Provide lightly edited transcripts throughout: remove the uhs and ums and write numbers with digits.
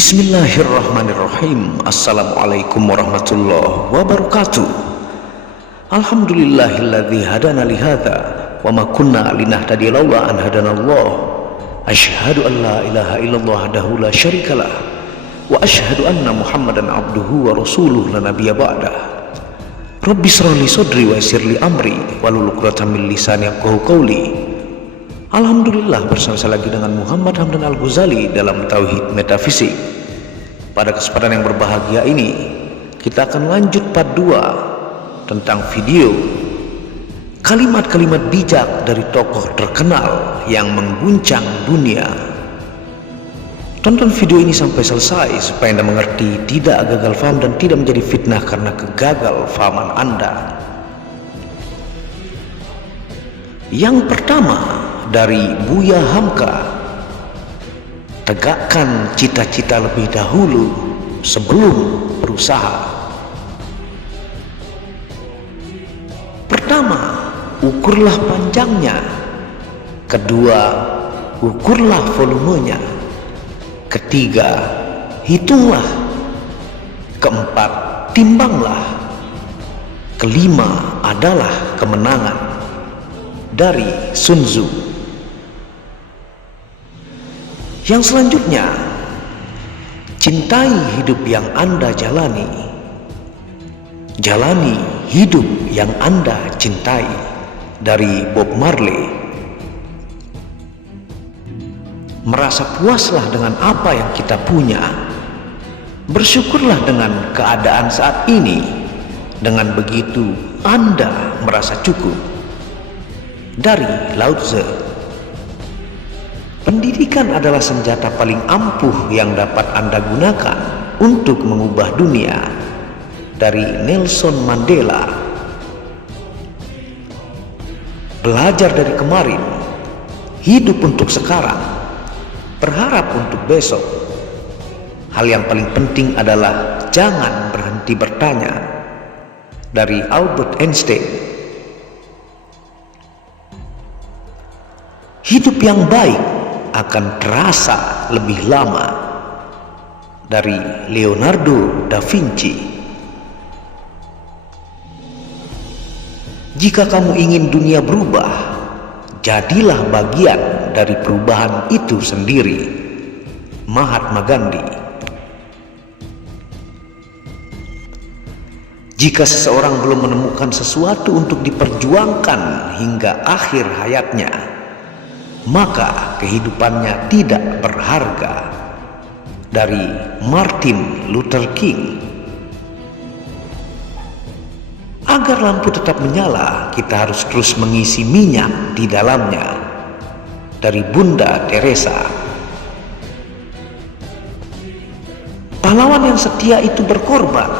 Bismillahirrahmanirrahim. Assalamualaikum warahmatullahi wabarakatuh. Alhamdulillahilladzi hadana lihadza wa ma kunna linahtadiya laula an hadanallah. Asyhadu an la ilaha illallah wahdahu la syarikalah wa asyhadu anna Muhammadan abduhu wa rasuluhu la nabiyya ba'dah. Rabbi shrah li sadri wa yassir li amri wahlul 'uqdatam min lisani yafqahu qawli. Alhamdulillah, bersama saya lagi dengan Muhammad Hamdan Al-Ghazali dalam Tauhid Metafisik. Pada kesempatan yang berbahagia ini, kita akan lanjut part 2 tentang video kalimat-kalimat bijak dari tokoh terkenal yang mengguncang dunia. Tonton video ini sampai selesai supaya Anda mengerti, tidak gagal faham dan tidak menjadi fitnah karena kegagal fahaman Anda. Yang pertama, dari Buya Hamka, tegakkan cita-cita lebih dahulu sebelum berusaha. Pertama, ukurlah panjangnya. Kedua, ukurlah volumenya. Ketiga, hitunglah. Keempat, timbanglah. Kelima adalah kemenangan. Dari Sun Tzu. Yang selanjutnya, cintai hidup yang Anda jalani. Jalani hidup yang Anda cintai. Dari Bob Marley. Merasa puaslah dengan apa yang kita punya. Bersyukurlah dengan keadaan saat ini. Dengan begitu Anda merasa cukup. Dari Lao Tzu. Pendidikan adalah senjata paling ampuh yang dapat Anda gunakan untuk mengubah dunia. Dari Nelson Mandela. Belajar dari kemarin, hidup untuk sekarang, berharap untuk besok. Hal yang paling penting adalah jangan berhenti bertanya. Dari Albert Einstein. Hidup yang baik akan terasa lebih lama. Dari Leonardo da Vinci. Jika kamu ingin dunia berubah, jadilah bagian dari perubahan itu sendiri. Mahatma Gandhi. Jika seseorang belum menemukan sesuatu untuk diperjuangkan hingga akhir hayatnya, maka kehidupannya tidak berharga. Dari Martin Luther King. Agar lampu tetap menyala, kita harus terus mengisi minyak di dalamnya. Dari Bunda Teresa. Pahlawan yang setia itu berkorban,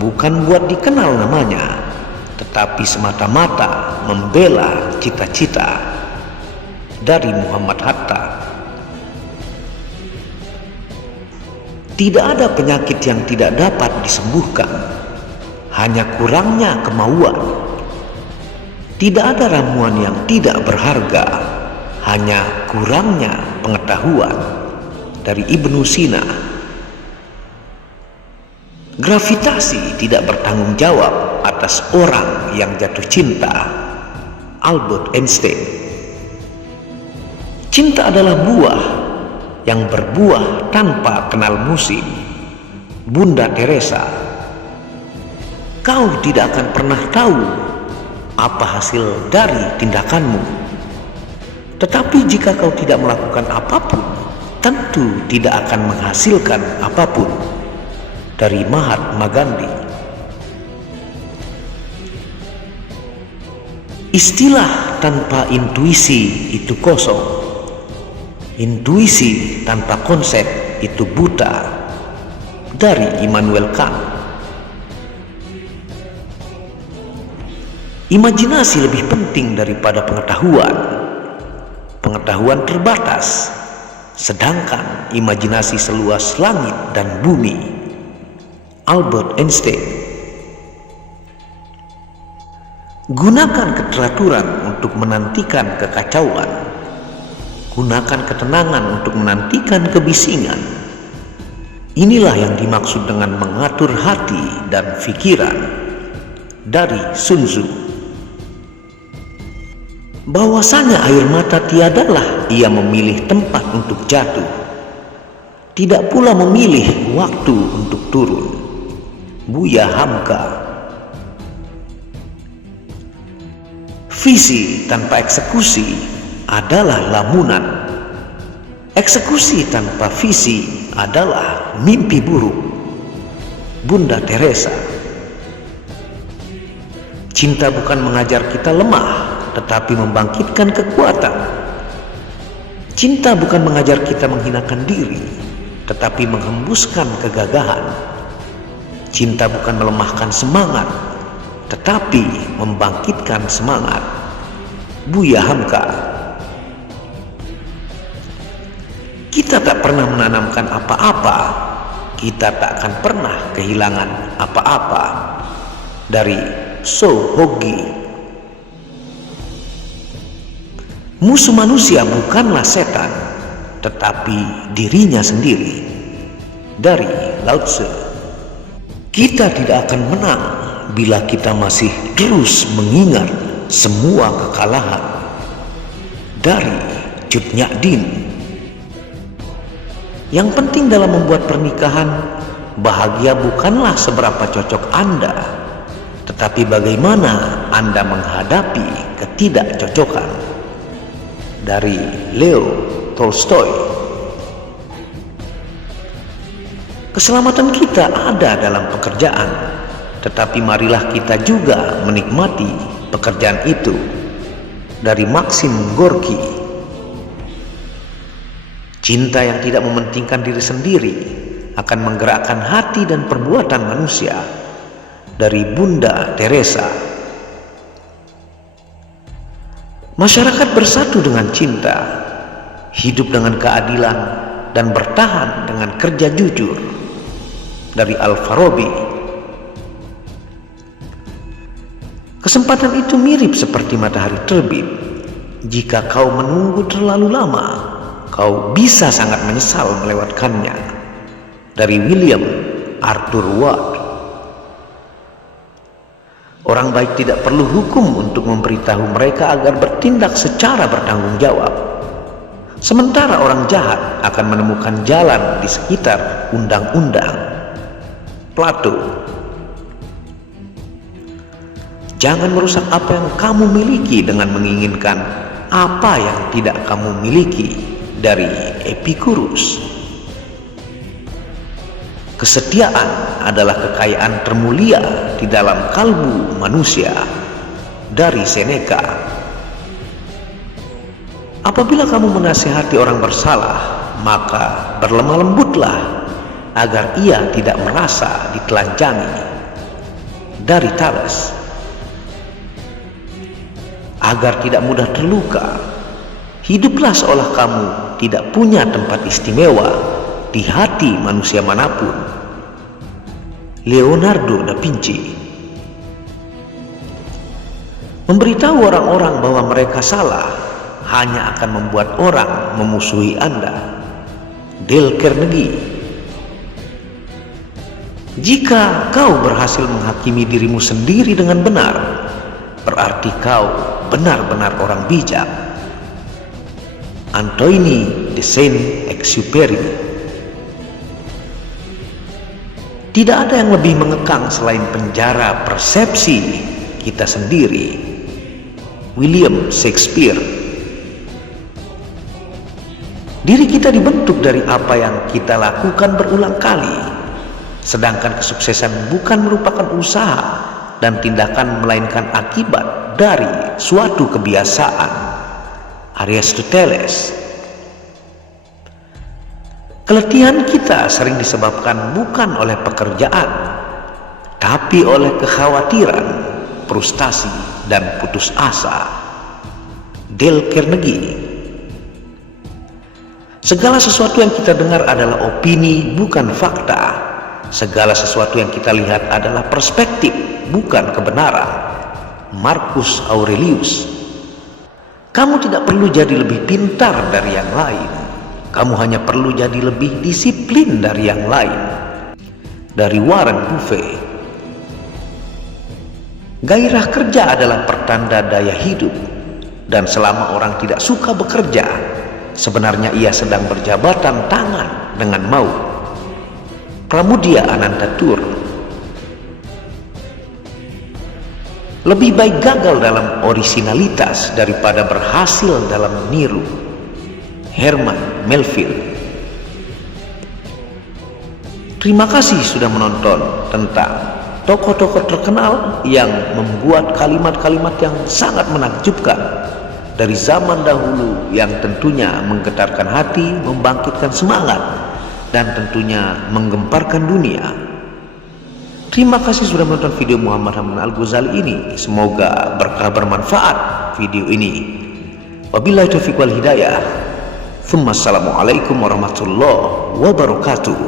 bukan buat dikenal namanya, tetapi semata-mata membela cita-cita. Dari Muhammad Hatta. Tidak ada penyakit yang tidak dapat disembuhkan, hanya kurangnya kemauan. Tidak ada ramuan yang tidak berharga, hanya kurangnya pengetahuan. Dari Ibnu Sina. Gravitasi tidak bertanggung jawab atas orang yang jatuh cinta. Albert Einstein. Cinta adalah buah yang berbuah tanpa kenal musim. Bunda Teresa. Kau tidak akan pernah tahu apa hasil dari tindakanmu. Tetapi jika kau tidak melakukan apapun, tentu tidak akan menghasilkan apapun. Dari Mahatma Gandhi. Istilah tanpa intuisi itu kosong. Intuisi tanpa konsep itu buta. Dari Immanuel Kant. Imajinasi lebih penting daripada pengetahuan. Pengetahuan terbatas, sedangkan imajinasi seluas langit dan bumi. Albert Einstein. Gunakan keteraturan untuk menantikan kekacauan. Gunakan ketenangan untuk menantikan kebisingan. Inilah yang dimaksud dengan mengatur hati dan pikiran dari Sun Tzu. Bahwasanya air mata tiadalah ia memilih tempat untuk jatuh, tidak pula memilih waktu untuk turun. Buya Hamka. Visi tanpa eksekusi adalah lamunan. Eksekusi tanpa visi adalah mimpi buruk. Bunda Teresa. Cinta bukan mengajar kita lemah, tetapi membangkitkan kekuatan. Cinta bukan mengajar kita menghinakan diri, tetapi menghembuskan kegagahan. Cinta bukan melemahkan semangat, tetapi membangkitkan semangat. Buya Hamka. Kita tak pernah menanamkan apa-apa, kita tak akan pernah kehilangan apa-apa. Dari So Hogi. Musuh manusia bukanlah setan, tetapi dirinya sendiri. Dari Lao Tzu. Kita tidak akan menang bila kita masih terus mengingat semua kekalahan. Dari Cut Nyak Dien. Yang penting dalam membuat pernikahan, bahagia bukanlah seberapa cocok Anda, tetapi bagaimana Anda menghadapi ketidakcocokan. Dari Leo Tolstoy. Keselamatan kita ada dalam pekerjaan, tetapi marilah kita juga menikmati pekerjaan itu. Dari Maxim Gorky. Cinta yang tidak mementingkan diri sendiri akan menggerakkan hati dan perbuatan manusia. Dari Bunda Teresa. Masyarakat bersatu dengan cinta, hidup dengan keadilan, dan bertahan dengan kerja jujur. Dari Al-Farabi. Kesempatan itu mirip seperti matahari terbit. Jika kau menunggu terlalu lama, kau bisa sangat menyesal melewatkannya. Dari William Arthur Ward. Orang baik tidak perlu hukum untuk memberitahu mereka agar bertindak secara bertanggung jawab. Sementara orang jahat akan menemukan jalan di sekitar undang-undang. Plato. Jangan merusak apa yang kamu miliki dengan menginginkan apa yang tidak kamu miliki. Dari Epicurus. Kesetiaan adalah kekayaan termulia di dalam kalbu manusia. Dari Seneca. Apabila kamu menasihati orang bersalah, maka berlemah lembutlah agar ia tidak merasa ditelanjangi. Dari Thales. Agar tidak mudah terluka, hiduplah seolah kamu tidak punya tempat istimewa di hati manusia manapun. Leonardo da Vinci. Memberitahu orang-orang bahwa mereka salah hanya akan membuat orang memusuhi Anda. Dale Carnegie. Jika kau berhasil menghakimi dirimu sendiri dengan benar, berarti kau benar-benar orang bijak. Antoine de Saint-Exupéry. Tidak ada yang lebih mengekang selain penjara persepsi kita sendiri. William Shakespeare. Diri kita dibentuk dari apa yang kita lakukan berulang kali, sedangkan kesuksesan bukan merupakan usaha dan tindakan melainkan akibat dari suatu kebiasaan. Aristoteles. Keletihan kita sering disebabkan bukan oleh pekerjaan, tapi oleh kekhawatiran, frustasi, dan putus asa. Dale Carnegie. Segala sesuatu yang kita dengar adalah opini, bukan fakta. Segala sesuatu yang kita lihat adalah perspektif, bukan kebenaran. Marcus Aurelius. Kamu tidak perlu jadi lebih pintar dari yang lain, Kamu hanya perlu jadi lebih disiplin dari yang lain. Dari Warren Buffett. Gairah kerja adalah pertanda daya hidup, dan selama orang tidak suka bekerja, sebenarnya ia sedang berjabatan tangan dengan maut. Pramudia Anantatur. Lebih baik gagal dalam orisinalitas daripada berhasil dalam meniru. Herman Melville. Terima kasih sudah menonton tentang tokoh-tokoh terkenal yang membuat kalimat-kalimat yang sangat menakjubkan dari zaman dahulu, yang tentunya menggetarkan hati, membangkitkan semangat, dan tentunya menggemparkan dunia. Terima kasih sudah menonton video Muhammad Hamdan Al-Ghazali ini. Semoga berkah bermanfaat video ini. Wabillahi taufiq wal hidayah. Assalamualaikum warahmatullahi wabarakatuh.